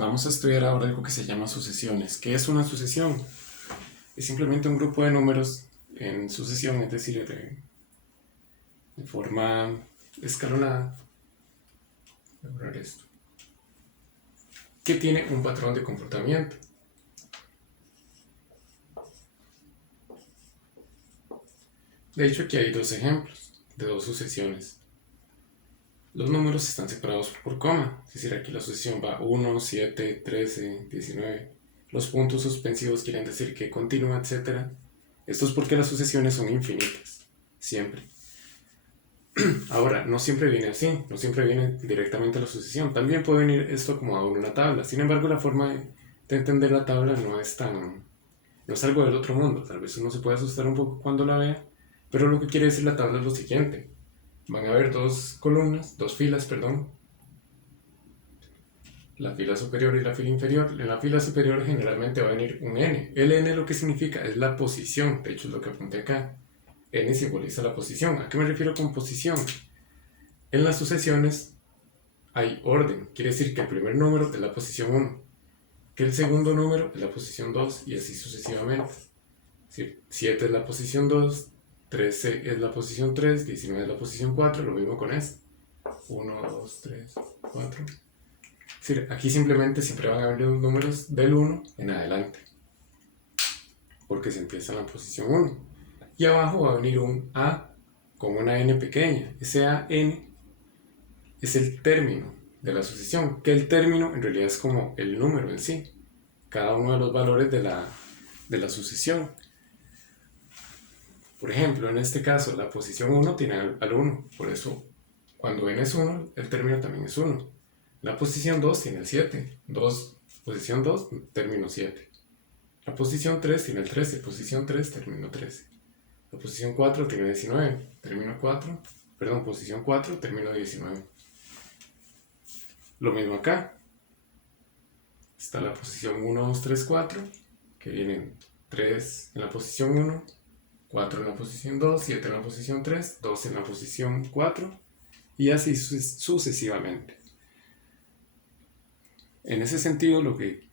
Vamos a estudiar ahora algo que se llama sucesiones. ¿Qué es una sucesión? Es simplemente un grupo de números en sucesión, es decir, de forma escalonada. Voy a borrar esto. Que tiene un patrón de comportamiento. De hecho, aquí hay dos ejemplos de dos sucesiones. Los números están separados por coma, es decir, aquí la sucesión va 1, 7, 13, 19. Los puntos suspensivos quieren decir que continúa, etc. Esto es porque las sucesiones son infinitas, siempre. Ahora, no siempre viene así, no siempre viene directamente la sucesión. También puede venir esto como a una tabla. Sin embargo, la forma de entender la tabla no es algo del otro mundo. Tal vez uno se puede asustar un poco cuando la vea, pero lo que quiere decir la tabla es lo siguiente. Van a haber dos filas, la fila superior y la fila inferior. En la fila superior generalmente va a venir un n. El n lo que significa es la posición, de hecho es lo que apunté acá. N simboliza la posición. ¿A qué me refiero con posición? En las sucesiones hay orden, quiere decir que el primer número es la posición 1, que el segundo número es la posición 2 y así sucesivamente. 7 es la posición 2, 13 es la posición 3, 19 es la posición 4, lo mismo con esto. 1, 2, 3, 4. Es decir, aquí simplemente siempre van a haber los números del 1 en adelante, porque se empieza en la posición 1. Y abajo va a venir un A con una n pequeña. Ese AN es el término de la sucesión, que el término en realidad es como el número en sí, cada uno de los valores de la sucesión. Por ejemplo, en este caso, la posición 1 tiene al 1, por eso cuando n es 1, el término también es 1. La posición 2 tiene el 7, posición 2, término 7. La posición 3 tiene el 13, posición 3, término 13. La posición 4 tiene 19, posición 4, término 19. Lo mismo acá. Está la posición 1, 2, 3, 4, que vienen 3 en la posición 1, 4 en la posición 2, 7 en la posición 3, 2 en la posición 4, y así sucesivamente. En ese sentido, lo que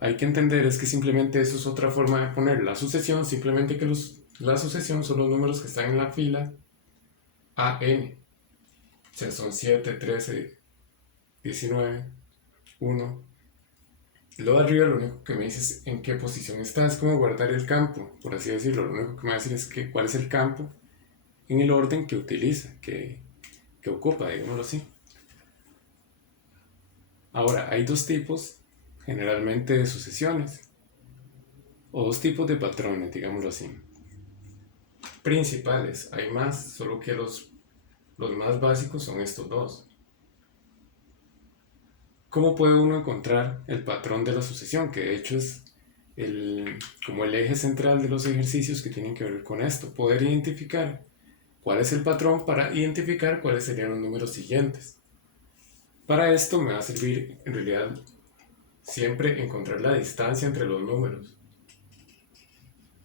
hay que entender es que simplemente eso es otra forma de poner la sucesión, simplemente que la sucesión son los números que están en la fila AN. O sea, son 7, 13, 19, 1. Lo de arriba lo único que me dice es en qué posición está, es como guardar el campo, por así decirlo. Lo único que me va a decir es cuál es el campo en el orden que utiliza, que ocupa, digámoslo así. Ahora, hay dos tipos generalmente de sucesiones, o dos tipos de patrones, digámoslo así. Principales, hay más, solo que los más básicos son estos dos. ¿Cómo puede uno encontrar el patrón de la sucesión? Que de hecho es como el eje central de los ejercicios que tienen que ver con esto. Poder identificar cuál es el patrón para identificar cuáles serían los números siguientes. Para esto me va a servir en realidad siempre encontrar la distancia entre los números.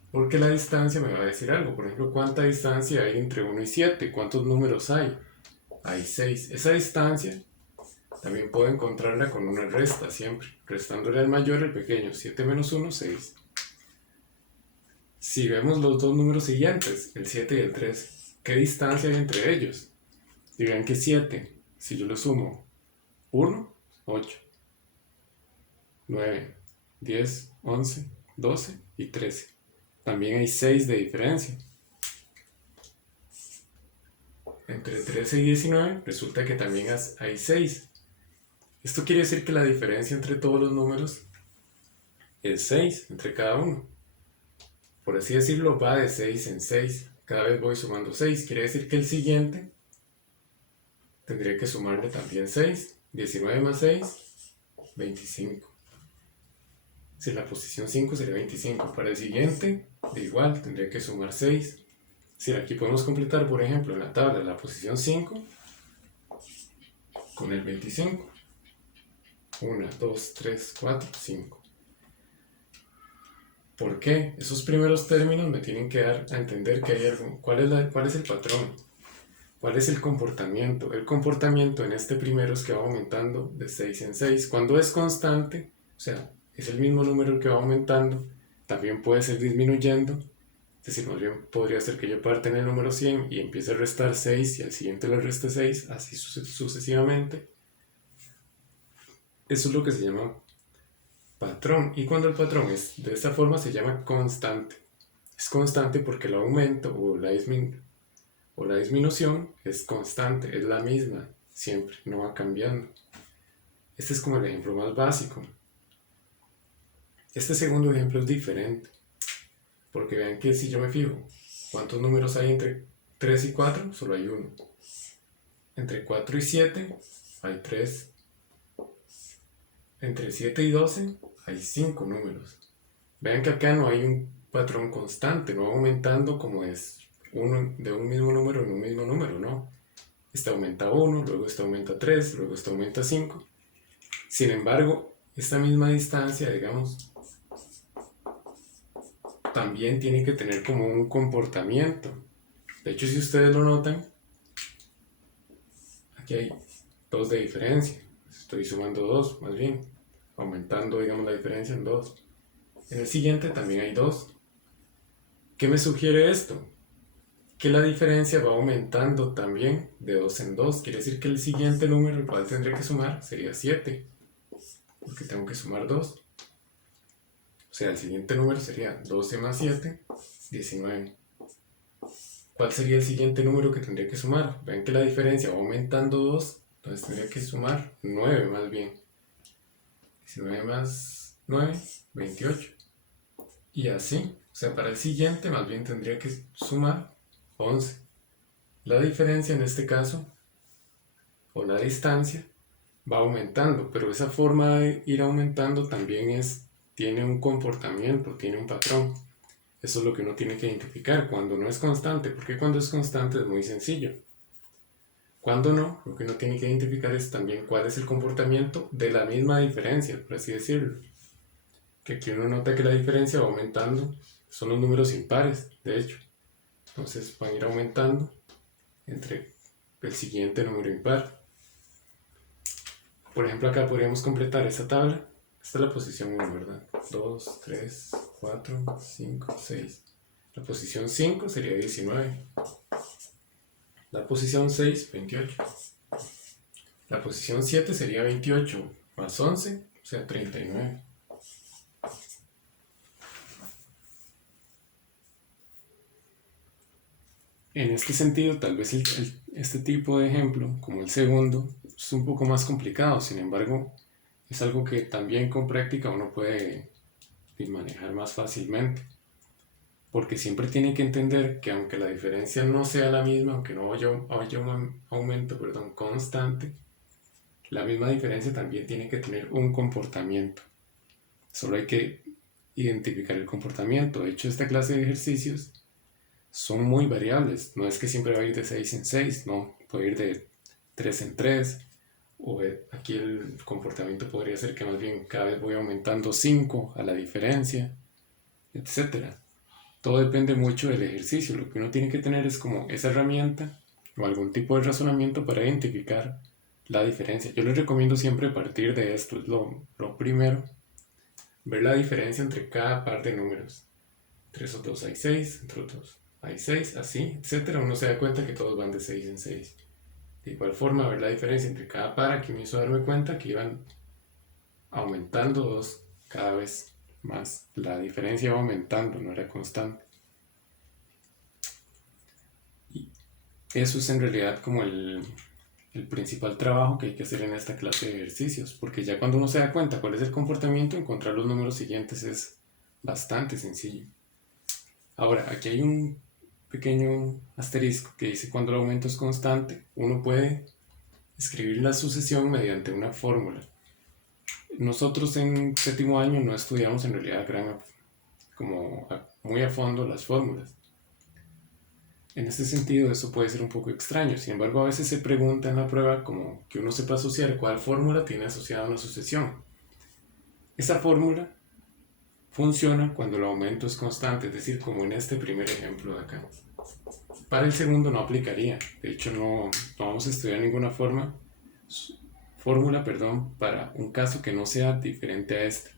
Porque la distancia me va a decir algo. Por ejemplo, ¿cuánta distancia hay entre 1 y 7? ¿Cuántos números hay? Hay 6. Esa distancia también puedo encontrarla con una resta siempre, restándole al mayor el pequeño. 7 menos 1, 6. Si vemos los dos números siguientes, el 7 y el 3, ¿qué distancia hay entre ellos? Dirán que 7, si yo lo sumo, 1, 8, 9, 10, 11, 12 y 13. También hay 6 de diferencia. Entre 13 y 19 resulta que también hay 6. Esto quiere decir que la diferencia entre todos los números es 6 entre cada uno. Por así decirlo, va de 6 en 6. Cada vez voy sumando 6. Quiere decir que el siguiente tendría que sumarle también 6. 19 más 6, 25. Si la posición 5 sería 25. Para el siguiente, de igual, tendría que sumar 6. Si aquí podemos completar, por ejemplo, en la tabla la posición 5 con el 25. 1, 2, 3, 4, 5. ¿Por qué? Esos primeros términos me tienen que dar a entender que hay algo. ¿Cuál es el patrón? ¿Cuál es el comportamiento? El comportamiento en este primero es que va aumentando de 6 en 6. Cuando es constante, o sea, es el mismo número que va aumentando, también puede ser disminuyendo. Es decir, más bien podría ser que yo parte en el número 100 y empiece a restar 6 y al siguiente le reste 6, así sucesivamente. Eso es lo que se llama patrón. Y cuando el patrón es de esta forma se llama constante. Es constante porque el aumento o la disminución es constante, es la misma, siempre, no va cambiando. Este es como el ejemplo más básico. Este segundo ejemplo es diferente, porque vean que si yo me fijo, ¿cuántos números hay entre 3 y 4? Solo hay uno. Entre 4 y 7 hay 3. Entre 7 y 12 hay 5 números. Vean que acá no hay un patrón constante, no va aumentando como es uno de un mismo número en un mismo número, no. Este aumenta 1, luego este aumenta 3, luego este aumenta 5. Sin embargo, esta misma distancia, digamos, también tiene que tener como un comportamiento. De hecho, si ustedes lo notan, aquí hay 2 de diferencia. Estoy sumando 2, más bien, aumentando, digamos, la diferencia en 2. En el siguiente también hay 2. ¿Qué me sugiere esto? Que la diferencia va aumentando también de 2 en 2. Quiere decir que el siguiente número al cual tendré que sumar sería 7, porque tengo que sumar 2. O sea, el siguiente número sería 12 más 7, 19. ¿Cuál sería el siguiente número que tendría que sumar? Ven que la diferencia va aumentando 2, entonces tendría que sumar 9 más bien. 19 más 9, 28. Y así, o sea, para el siguiente más bien tendría que sumar 11. La diferencia en este caso, o la distancia, va aumentando, pero esa forma de ir aumentando también tiene un comportamiento, tiene un patrón. Eso es lo que uno tiene que identificar cuando no es constante, porque cuando es constante es muy sencillo. Cuando no, lo que uno tiene que identificar es también cuál es el comportamiento de la misma diferencia, por así decirlo. Que aquí uno nota que la diferencia va aumentando, son los números impares, de hecho. Entonces van a ir aumentando entre el siguiente número impar. Por ejemplo, acá podríamos completar esta tabla. Esta es la posición 1, ¿verdad? 2, 3, 4, 5, 6. La posición 5 sería 19. La posición 6, 28. La posición 7 sería 28 más 11, o sea, 39. En este sentido, tal vez este tipo de ejemplo, como el segundo, es un poco más complicado. Sin embargo, es algo que también con práctica uno puede manejar más fácilmente. Porque siempre tienen que entender que aunque la diferencia no sea la misma, aunque no haya un aumento constante, la misma diferencia también tiene que tener un comportamiento. Solo hay que identificar el comportamiento. De hecho, esta clase de ejercicios son muy variables. No es que siempre va a ir de 6 en 6, no. Puede ir de 3 en 3. O aquí el comportamiento podría ser que más bien cada vez voy aumentando 5 a la diferencia, etc. Todo depende mucho del ejercicio. Lo que uno tiene que tener es como esa herramienta o algún tipo de razonamiento para identificar la diferencia. Yo les recomiendo siempre partir de esto. Es lo primero. Ver la diferencia entre cada par de números. Entre esos dos hay 6, entre otros hay 6, así, etc. Uno se da cuenta que todos van de 6 en 6. De igual forma, ver la diferencia entre cada par, aquí me hizo darme cuenta que iban aumentando 2 cada vez más. La diferencia va aumentando, no era constante. Y eso es en realidad como el principal trabajo que hay que hacer en esta clase de ejercicios, porque ya cuando uno se da cuenta cuál es el comportamiento, encontrar los números siguientes es bastante sencillo. Ahora, aquí hay un pequeño asterisco que dice cuando el aumento es constante, uno puede escribir la sucesión mediante una fórmula. Nosotros en séptimo año no estudiamos en realidad muy a fondo las fórmulas. En este sentido, eso puede ser un poco extraño. Sin embargo, a veces se pregunta en la prueba como que uno sepa asociar cuál fórmula tiene asociada una sucesión. Esa fórmula funciona cuando el aumento es constante, es decir, como en este primer ejemplo de acá. Para el segundo no aplicaría. De hecho, no vamos a estudiar ninguna fórmula para un caso que no sea diferente a este.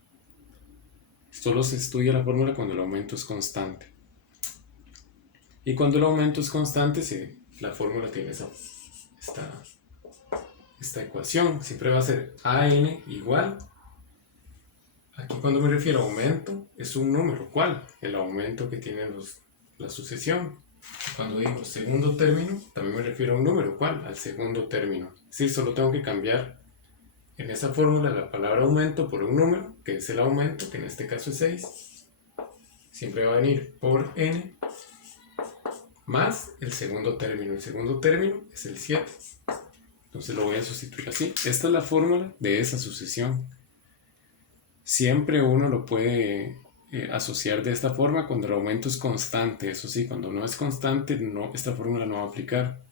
Solo se estudia la fórmula cuando el aumento es constante. Y cuando el aumento es constante, la fórmula tiene esta ecuación. Siempre va a ser AN igual. Aquí cuando me refiero a aumento, es un número. ¿Cuál? El aumento que tiene la sucesión. Cuando digo segundo término, también me refiero a un número. ¿Cuál? Al segundo término. Sí, solo tengo que cambiar en esa fórmula la palabra aumento por un número, que es el aumento, que en este caso es 6. Siempre va a venir por n más el segundo término. El segundo término es el 7. Entonces lo voy a sustituir así. Esta es la fórmula de esa sucesión. Siempre uno lo puede asociar de esta forma cuando el aumento es constante. Eso sí, cuando no es constante, esta fórmula no va a aplicar.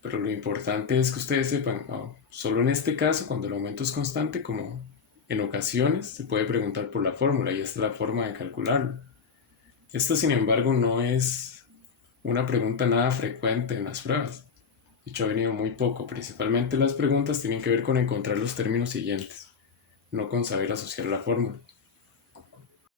Pero lo importante es que ustedes sepan, solo en este caso, cuando el aumento es constante, como en ocasiones, se puede preguntar por la fórmula y esta es la forma de calcularlo. Esto, sin embargo, no es una pregunta nada frecuente en las pruebas. De hecho, ha venido muy poco. Principalmente las preguntas tienen que ver con encontrar los términos siguientes, no con saber asociar la fórmula.